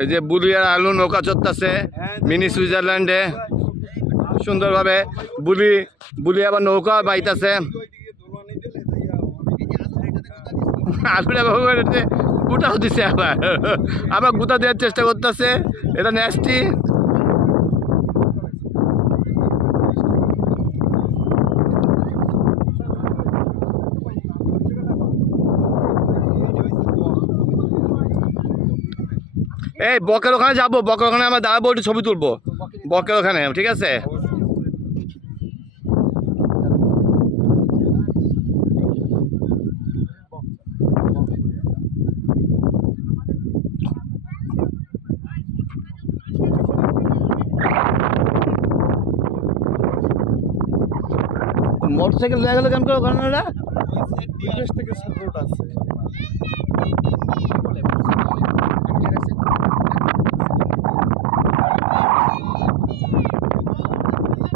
এই যে বুলিয়ার আলু নৌকা চড়তেছে, মিনি সুইজারল্যান্ডে। সুন্দরভাবে বুলি বুলি আবার নৌকা বাইতেছে। আলুটা গুটা দিচ্ছে আবার। আবার গুতা দেওয়ার চেষ্টা করতেছে। এটা নেস্টি এই বকের ওখানে যাব। বকের ওখানে আমরা দাঁড়াবো একটু ছবি তুলবো। বকের ওখানে ঠিক আছে? মোটর সাইকেল লেগে গেল কেন করে ওখানে? বিদেশ থেকে সাপোর্ট আছে।